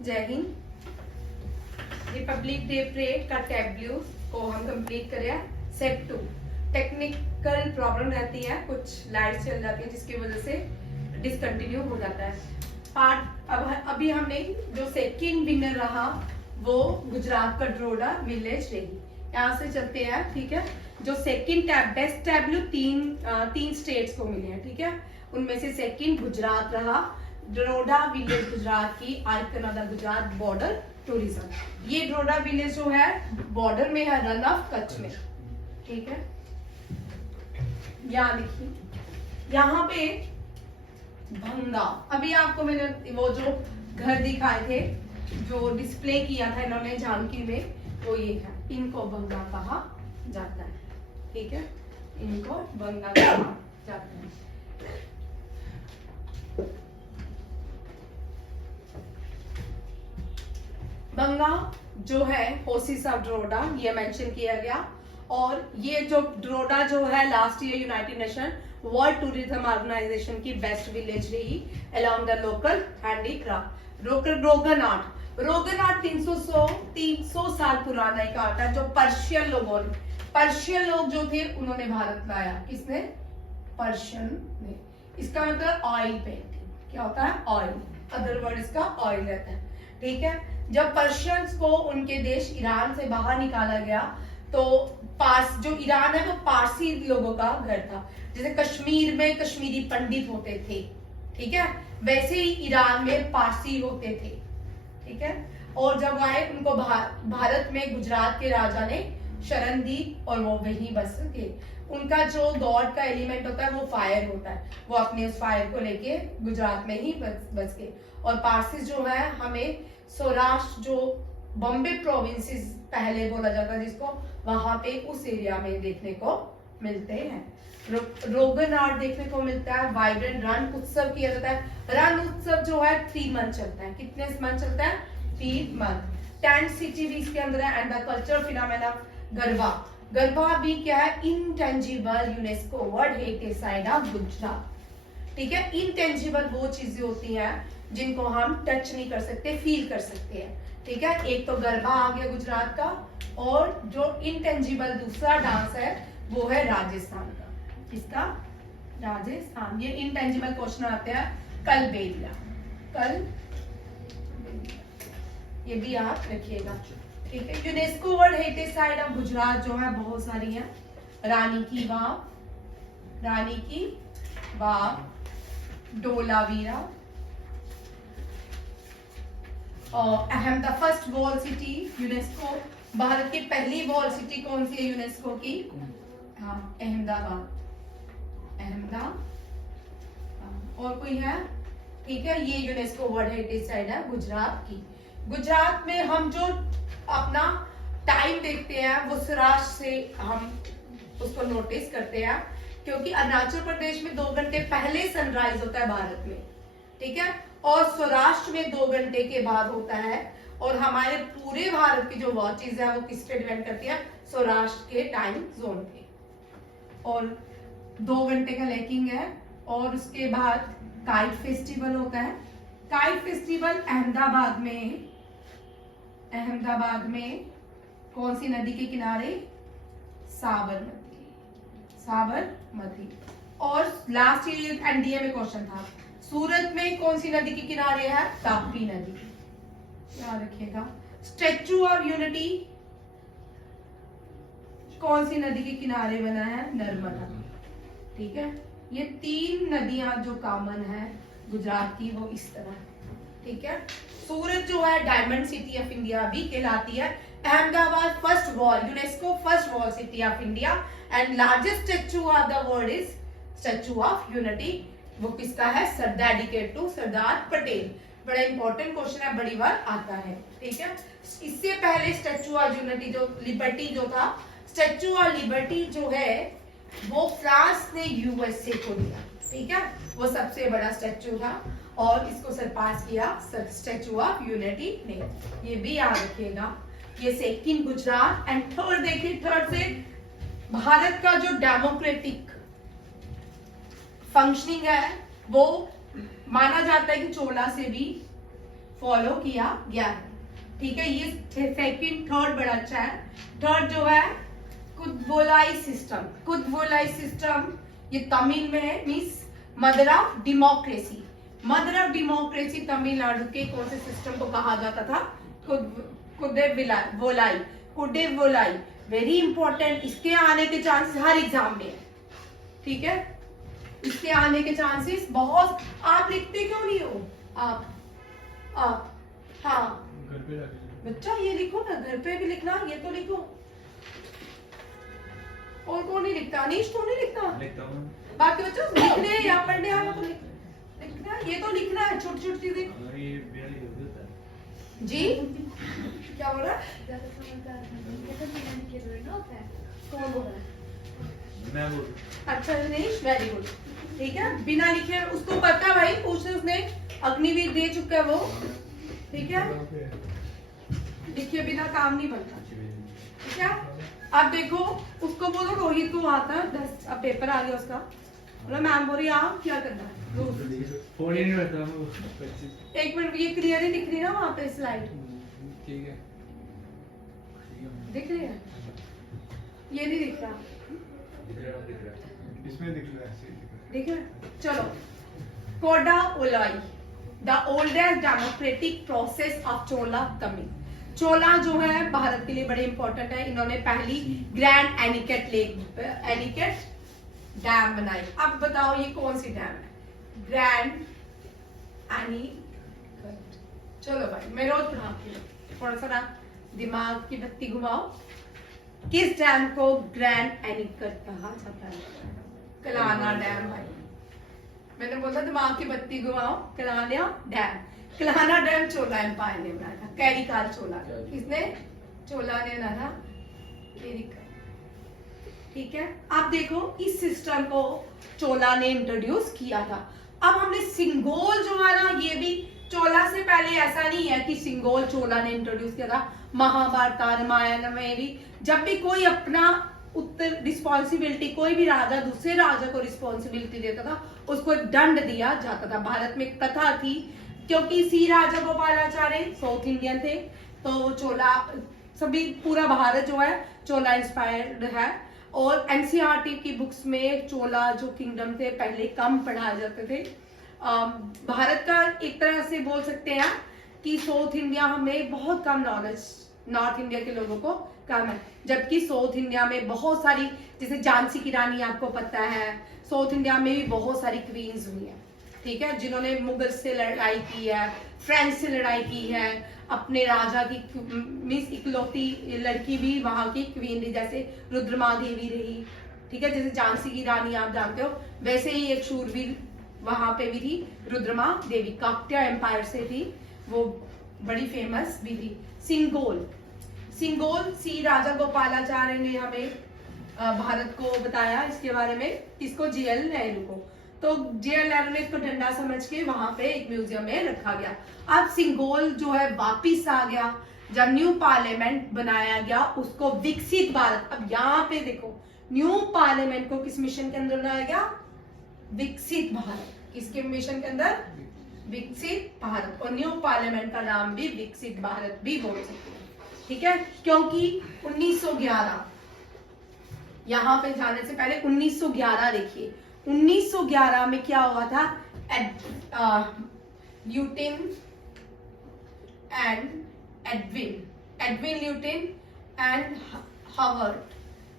जय Hind. Republic day parade का tableau को हम कंप्लीट करें। सेट 2 टेक्निकल प्रॉब्लम रहती है, कुछ लाइट चल जाती है जिसकी वजह से डिसकंटिन्यू हो जाता है पार्ट। अभी हमने जो सेकंड विनर रहा वो गुजरात का ड्रोडा विलेज रही। यहाँ से चलते हैं, ठीक है। जो सेकंड बेस्ट टैब्लू तीन स्टेट्स को मिले हैं, ठीक है। उनमें से सेकंड गुजरात रहा, ड्रोडा विलेज गुजरात की, आइकनादा गुजरात बॉर्डर टूरिज्म। ये ड्रोडा विलेज जो है बॉर्डर में है, रन ऑफ कच्छ में, ठीक है। यहाँ देखिए, यहाँ पे भंगा, अभी आपको मैंने वो जो घर दिखाए थे, जो डिस्प्ले किया था इन्होंने झांकी में, वो ये है। इनको भंगा कहा जाता है, ठीक है। इनको भंगा कहा जाता है। भंगा जो है होसिस ऑफ ड्रोडा, ये मेंशन किया गया। और ये जो ड्रोडा जो है last year United Nation World Tourism Organization की बेस्ट विलेज रही along the local handicraft. Rogan art 300 साल पुराना एक आर्ट है जो पर्शियन लोग जो थे उन्होंने भारत लाया। किसने? पर्शियन ने। इसका मतलब ऑयल पेंटिंग। क्या होता है? ऑयल, अदर वर्ड इसका ऑयल रहता है, ठीक है। जब पर्शियंस को उनके देश ईरान से बाहर निकाला गया तो जो ईरान है वो पारसी लोगों का घर था। जैसे कश्मीर में कश्मीरी पंडित होते थे, ठीक है, वैसे ही ईरान में पारसी होते थे, ठीक है। और जब आए उनको भारत में गुजरात के राजा ने शरण दी और वो वहीं बस गए। उनका जो गॉड का एलिमेंट होता है वो फायर होता है, वो अपने उस फायर को लेके गुजरात में ही बस गए। और पारसी जो है हमें सौराष्ट्र, जो बॉम्बे प्रोविंसेस पहले बोला जाता है जिसको, वहां पे उस एरिया में देखने को मिलते हैं। रोगन आर्ट देखने को मिलता है। वाइब्रेंट रण उत्सव किया जाता है। रण उत्सव जो है 3 मंथ चलता है। कितने मंथ चलता है? 3 मंथ। 10 सिटी भी इसके अंदर है। And the culture phenomena garba भी क्या है? Intangible UNESCO world heritage site of Gujarat, ठीक है। इंटेंजिबल वो चीजें होती हैं जिनको हम टच नहीं कर सकते, फील कर सकते हैं, ठीक है। एक तो गरबा आ गया गुजरात का, और जो इंटेंजिबल दूसरा डांस है वो है राजस्थान का। किसका? राजस्थान। ये इंटेंजिबल क्वेश्चन आते हैं कलबेलिया, ये भी आप रखिएगा, ठीक है। UNESCO world heritage site of Gujarat जो है बहुत सारी है। रानी की वाव, डोलावीरा, और Ahmedabad first wall city UNESCO. Bharat की पहली वॉल सिटी कौन सी है यूनेस्को की? हाँ, अहमदाबाद। और कोई है? ठीक है, ये यूनेस्को वर्ल्ड हेरिटेज साइट है गुजरात की। गुजरात में हम जो अपना टाइम देखते हैं वो सौराष्ट्र से हम उसको नोटिस करते हैं, क्योंकि अरुणाचल प्रदेश में 2 घंटे पहले सनराइज होता है भारत में, ठीक है, और सौराष्ट्र में 2 घंटे के बाद होता है। और हमारे पूरे भारत की जो वॉचेज है वो किस पे डिपेंड करती है? सौराष्ट्र के टाइम जोन पे। और 2 घंटे का लैकिंग है। और उसके बाद काइट फेस्टिवल होता है। काइट फेस्टिवल अहमदाबाद में कौन सी नदी के किनारे? साबरमती। और लास्ट ईयर एनडीए में क्वेश्चन था, सूरत में कौन सी नदी के किनारे है? ताप्ती नदी, याद रखिएगा। स्टैचू ऑफ यूनिटी कौन सी नदी के किनारे बना है? नर्मदा, ठीक है। ये 3 नदियां जो कॉमन है गुजरात की वो इस तरह, ठीक है। सूरत जो है डायमंड सिटी ऑफ इंडिया भी कहलाती है। Ahmedabad first wall, UNESCO first wall city of India. And largest statue of the world is statue of unity. वो किसका है? Dedicate to Sardar Patel. बड़ा इंपॉर्टेंट क्वेश्चन है, बड़ी बार आता है, ठीक है। इससे पहले स्टैचू ऑफ यूनिटी जो लिबर्टी जो था, स्टैचू ऑफ लिबर्टी जो है वो फ्रांस ने यूएसए को दिया, ठीक है। वो सबसे बड़ा स्टैचू था और इसको सरपास किया स्टैचू ऑफ यूनिटी ने। ये भी याद रखिएगा। ये सेकंड गुजरात। एंड थर्ड देखिए, थर्ड से भारत का जो डेमोक्रेटिक फंक्शनिंग है वो माना जाता है कि चोला से भी फॉलो किया गया है। ठीक है, ये सेकंड थर्ड बड़ा अच्छा है। थर्ड जो है कुदवोलाई सिस्टम। कुदवोलाई सिस्टम ये तमिल में है, means mother of democracy. Mother of democracy Tamil Nadu के कौन से सिस्टम को कहा जाता था? कुदवोलाई। कुदवोलाई वेरी इंपॉर्टेंट, इसके आने के चांसेस हर एग्जाम में है। ठीक है, इसके आने के चांसेस बहुत। आप लिखते क्यों नहीं हो? आप हाँ घर पे बच्चा ये लिखो ना, घर पे भी लिखना, ये तो लिखो। और कौन नहीं लिखता? अनीश तो नहीं लिखता? लिखता हूँ। बाकी बच्चों लिखने या पढ़ने वाला तो लिखना, ये तो लिखना है छोटी छोटी चीजें। ये मेरा ही होता है। जी क्या बोल रहा है? कौन बोल रहा है? मैं बोल। अच्छा दिनेश, वेरी गुड। ठीक है, बिना लिखे उसको पता है भाई, पूछे उसने, अग्निवीर दे चुका है वो। ठीक है, लिखे बिना काम नहीं बनता। ठीक है, अब देखो उसको बोलो रोहित को आता है 10, अब पेपर आ गया उसका, बोलो मैम बोल रही आप क्या करना है? फोन ही नहीं रहता। एक मिनट, ये क्लियर ही दिख रही ना वहाँ पे स्लाइड? ठीक है, दिख रही है? ये नहीं दिख रहा? इसमें दिख रहा है। ठीक है, चलो। Kudavolai the oldest democratic process of Chola Tamil. Chola जो है भारत के लिए बड़े इंपॉर्टेंट है। इन्होंने पहली ग्रैंड एनिकेट डैम बनाई। अब बताओ ये कौन सी डैम है? Grand anicut. चलो भाई, मैं रोज पढ़ाती हूँ, थोड़ा सा ना दिमाग की बत्ती घुमाओ। किस डैम को ग्रैंड एनिकेट कहा जाता है? कलाना डैम भाई, मैंने बोला दिमाग की बत्ती घुमाओ। कलाना डैम, कलाना डैम चोला एम्पायर ने बनाया था। कैरिकाल चोला, किसने? चोला ने बनाया था, कैरिकाल। ठीक है, अब देखो इस सिस्टम को चोला ने इंट्रोड्यूस किया था। अब हमने सिंगोल जो है ना, ये भी चोला से पहले ऐसा नहीं है कि सिंगोल चोला ने इंट्रोड्यूस किया था। महाभारत रामायण में भी जब भी कोई अपना उत्तर रिस्पॉन्सिबिलिटी, कोई भी राजा दूसरे राजा को रिस्पॉन्सिबिलिटी देता था, उसको एक दंड दिया जाता था। भारत में एक प्रथा थी, क्योंकि सी राजा गोपालाचार्य साउथ इंडियन थे, तो चोला सभी पूरा भारत जो है चोला इंस्पायर्ड है। और एनसीईआरटी की बुक्स में चोला जो किंगडम थे पहले कम पढ़ाए जाते थे। भारत का एक तरह से बोल सकते हैं कि साउथ इंडिया हमें बहुत कम नॉलेज, नॉर्थ इंडिया के लोगों को कम है, जबकि साउथ इंडिया में बहुत सारी, जैसे झांसी की रानी आपको पता है, साउथ इंडिया में भी बहुत सारी क्वींस हुई हैं। ठीक है, जिन्होंने मुगल से लड़ाई की है, फ्रेंच से लड़ाई की है, अपने राजा की मीन्स इकलौती लड़की भी वहां की क्वीन रही, जैसे रुद्रमा देवी रही। ठीक है, जैसे झांसी की रानी आप जानते हो, वैसे ही एक शूरवीर वहां पे भी थी, रुद्रमा देवी, काकटिया एम्पायर से थी, वो बड़ी फेमस भी थी। सिंगोल, सिंगोल सी राजा गोपालाचार्य ने हमें भारत को बताया इसके बारे में, किसको? जेएल नेहरू को। तो जेएल नेहरू ने इसको डंडा समझ के वहां पे एक म्यूजियम में रखा गया। अब सिंगोल जो है वापिस आ गया जब न्यू पार्लियामेंट बनाया गया, उसको विकसित भारत। अब यहाँ पे देखो, न्यू पार्लियामेंट को किस मिशन के अंदर बनाया गया? विकसित भारत। किसके मिशन के अंदर? विकसित भारत। और न्यू पार्लियामेंट का नाम भी विकसित भारत भी बोल सकते हैं। ठीक है, क्योंकि 1911, यहां पे जाने से पहले 1911 देखिए, 1911 में क्या हुआ था? Lutyens and Edwin Lutyens and Howard,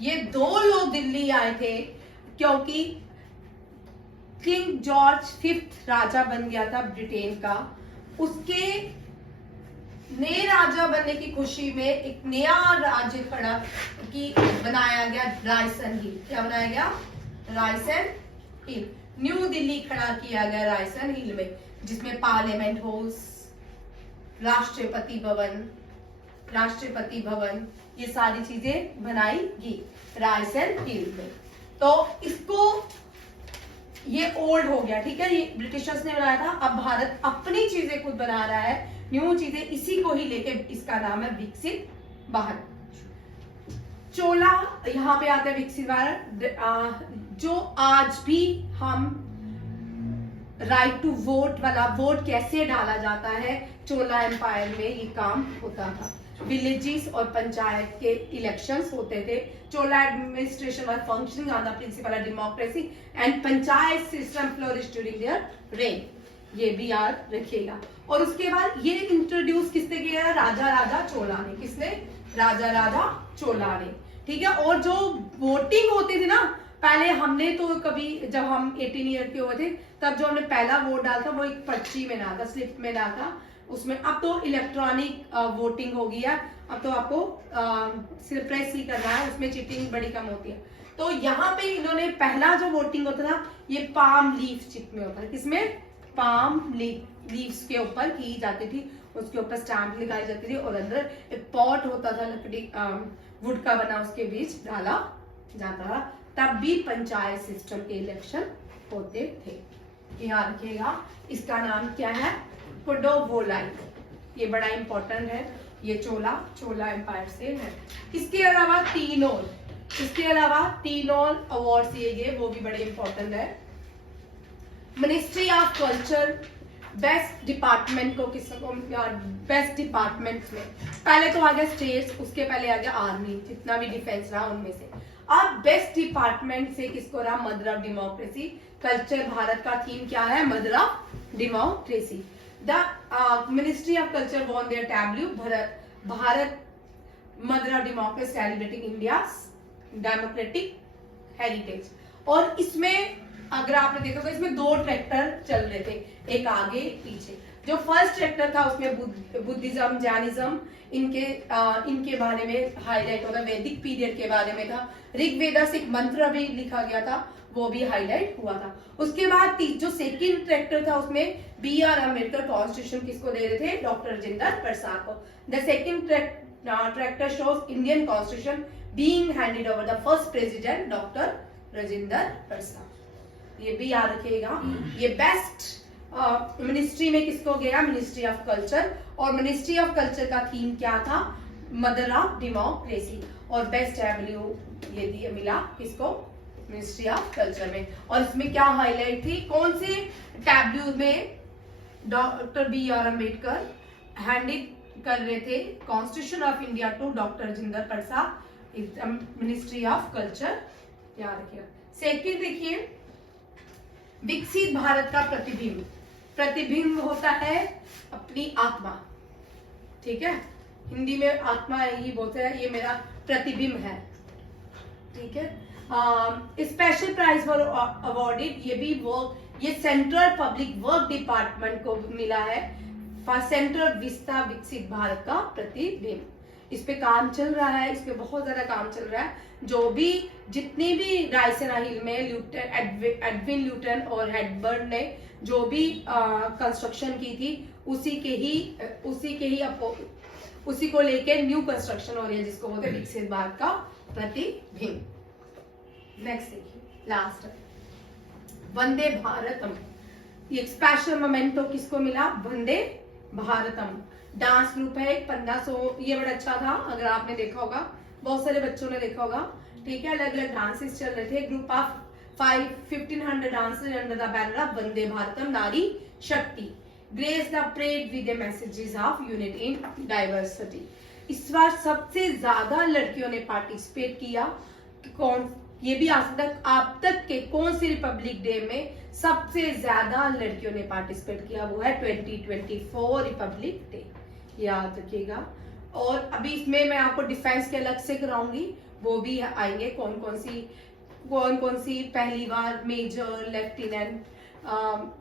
ये दो लोग दिल्ली आए थे, क्योंकि किंग जॉर्ज फिफ्थ राजा बन गया था ब्रिटेन का। उसके नए राजा बनने की खुशी में एक नया राज्य खड़ा की बनाया गया, रायसन हिल। क्या बनाया गया? रायसन हिल। न्यू दिल्ली खड़ा किया गया रायसन हिल में, जिसमें पार्लियामेंट हाउस, राष्ट्रपति भवन, ये सारी चीजें बनाई गई रायसन हिल में। तो इसको, ये ओल्ड हो गया, ठीक है, ये ब्रिटिशर्स ने बनाया था। अब भारत अपनी चीजें खुद बना रहा है, न्यू चीजें, इसी को ही लेके इसका नाम है विकसित भारत। चोला यहाँ पे आता है विकसित भारत, जो आज भी हम राइट टू वोट वाला, वोट कैसे डाला जाता है, चोला एम्पायर में ये काम होता था। विलेजेस और पंचायत के इलेक्शंस होते थे। Chola administration was functioning on the principle of democracy and panchayat system flourish during their reign, ये भी याद रखिएगा। और उसके बाद ये इंट्रोड्यूस किसने किया, राजा राजा चोला ने। किसने, राजा राजा चोला ने, ठीक है। और जो वोटिंग होती थी ना, पहले हमने तो कभी जब हम 18 ईयर के हुए थे तब जो हमने पहला वोट डाला था वो एक पर्ची में डाला था, स्लिप में डाला था उसमें। अब तो इलेक्ट्रॉनिक वोटिंग हो गई है, अब तो आपको सिर्फ प्रेस ही करना है, उसमें चीटिंग बड़ी कम होती है। तो यहाँ पे इन्होंने पहला जो वोटिंग होता था ये पाम लीफ चिप में होता है। किसमें, पाम लीव्स के ऊपर की जाती थी, उसके ऊपर स्टैंप लगाई जाती थी और अंदर एक पॉट होता था लकड़ी वुड का बना, उसके बीच डाला जाता था। तब भी पंचायत सिस्टम के इलेक्शन होते थे। याद रखिएगा, इसका नाम क्या है, कुडोवोलाई। ये बड़ा इंपॉर्टेंट है, ये चोला एम्पायर से है। इसके अलावा तीन और अवार्ड्स ये वो भी बड़े इंपॉर्टेंट है। Ministry of culture best department को किसको, बेस्ट डिपार्टमेंट में पहले तो आ गया स्टेट्स, उसके पहले आ गया आर्मी, जितना भी डिफेंस रहा उनमें से। अब बेस्ट डिपार्टमेंट से किसको रहा, mother of democracy culture. Bharat का थीम क्या है, mother of democracy. The ministry of culture won their tableau Bharat mother of democracy celebrating India democratic heritage. और इसमें अगर आपने देखा होगा इसमें 2 ट्रैक्टर चल रहे थे, एक आगे पीछे। जो फर्स्ट ट्रैक्टर था उसमें बुद्धिज्म जैनिज्म इनके बारे में हाईलाइट होता, वैदिक पीरियड के बारे में था। ऋग्वेदा से एक मंत्र भी लिखा गया था, वो भी हाईलाइट हुआ था। उसके बाद जो सेकंड ट्रैक्टर था उसमें B.R. अम्बेडकर कॉन्स्टिट्यूशन किसको दे रहे थे, डॉक्टर राजेंद्र प्रसाद को। The second tractor shows Indian constitution being handed over the first president doctor Rajendra Prasad, ये भी याद रखिएगा। ये बेस्ट मिनिस्ट्री में किसको गया, मिनिस्ट्री ऑफ कल्चर। और मिनिस्ट्री ऑफ कल्चर का थीम क्या था, मदर ऑफ डेमोक्रेसी। और बेस्ट डब्ल्यू ये दिया मिला किसको, मिनिस्ट्री ऑफ कल्चर में। और इसमें क्या हाईलाइट थी, कौन से टैब्लू में डॉक्टर B.R. अम्बेडकर हैंडिंग कर रहे थे constitution of India to doctor Rajendra Prasad, ministry of culture, याद रखिएगा। सेकंड देखिए, विकसित भारत का प्रतिबिंब। प्रतिबिंब होता है अपनी आत्मा, ठीक है, हिंदी में आत्मा यही बोलते हैं, ये मेरा प्रतिबिंब है, ठीक है। स्पेशल प्राइज फॉर अवॉर्डेड, ये भी वर्क, ये सेंट्रल पब्लिक वर्क डिपार्टमेंट को मिला है फॉर सेंट्रल विस्ता विकसित भारत का प्रतिबिंब। इस पे काम चल रहा है, इस पे बहुत ज्यादा काम चल रहा है। जो भी जितनी भी रायसेना हिल में एडविन ल्यूटन और हेडबर्ड ने जो भी कंस्ट्रक्शन की थी उसी को लेके न्यू कंस्ट्रक्शन हो रही है, जिसको बोलते हैं विकसित भारत का प्रतिबिंब। नेक्स्ट देखिए, लास्ट वंदे भारतम, ये स्पेशल मोमेंटो किसको मिला, वंदे भारतम। डांस ग्रुप है 1500, ये बड़ा अच्छा था, अगर आपने देखा होगा, बहुत सारे बच्चों ने देखा होगा, ठीक है। अलग अलग डांसेस चल रहे थे, group of 1500 dancers under the banner of Vande Bharatam Nari Shakti grace the parade with the messages of unity in diversity. इस बार सबसे ज्यादा लड़कियों ने पार्टिसिपेट किया। कौन, ये भी आ सकता है आप तक के कौन सी रिपब्लिक डे में सबसे ज्यादा लड़कियों ने पार्टिसिपेट किया, वो है 2024 रिपब्लिक डे, याद रखिएगा। और अभी इसमें मैं आपको डिफेंस के अलग से कराऊंगी, वो भी आएंगे, कौन कौन सी पहली बार मेजर, लेफ्टिनेंट,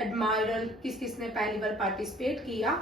एडमायरल, किसने पहली बार पार्टिसिपेट किया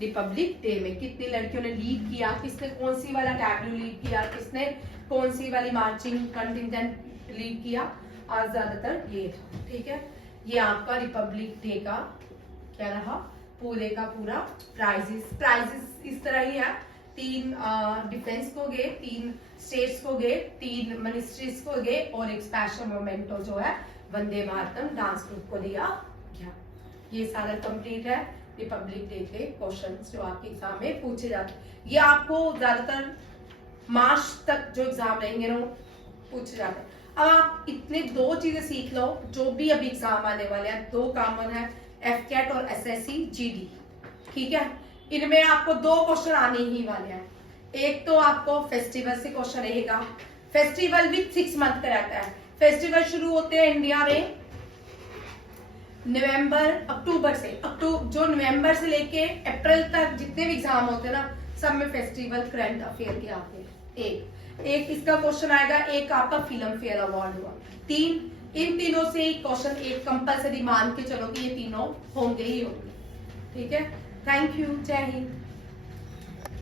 रिपब्लिक डे में, कितनी लड़कियों ने लीड किया, किसने कौन सी वाला टैब्लू लीड किया, किसने कौन सी वाली मार्चिंग कंटिजेंट लीड किया, आज ज्यादातर ये था, ठीक है। ये आपका रिपब्लिक डे का क्या रहा, पूरे का पूरा प्राइजेस इस तरह ही है। 3 डिफेंस को गए, 3 स्टेट्स को गए, 3 मिनिस्ट्रीज को गए और एक स्पेशल मोमेंटो जो है वंदे भारतम डांस ग्रुप को दिया गया। ये सारा कंप्लीट है रिपब्लिक डे के क्वेश्चंस जो आपके एग्जाम में पूछे जाते हैं। ये आपको ज्यादातर मार्च तक जो एग्जाम रहेंगे ना पूछे जाते हैं। अब आप इतने 2 चीजें सीख लो, जो भी अभी एग्जाम आने वाले हैं, 2 कॉमन है, एफ कैट और SSC GD। ठीक है, इनमें आपको 2 क्वेश्चन आने ही वाले हैं। एक तो आपको फेस्टिवल से क्वेश्चन रहेगा। फेस्टिवल भी 6 मंथ का रहता है। फेस्टिवल शुरू होते हैं इंडिया में अक्टूबर से। जो नवंबर से लेके अप्रैल तक जितने भी एग्जाम होते हैं ना, सब में फेस्टिवल करंट अफेयर के आते हैं। एक इसका क्वेश्चन आएगा, एक आपका फिल्म फेयर अवार्ड हुआ। 3 इन तीनों से क्वेश्चन एक कंपलसरी मान के चलो कि ये तीनों होंगे ही होंगे। ठीक है, थैंक यू, जय हिंद।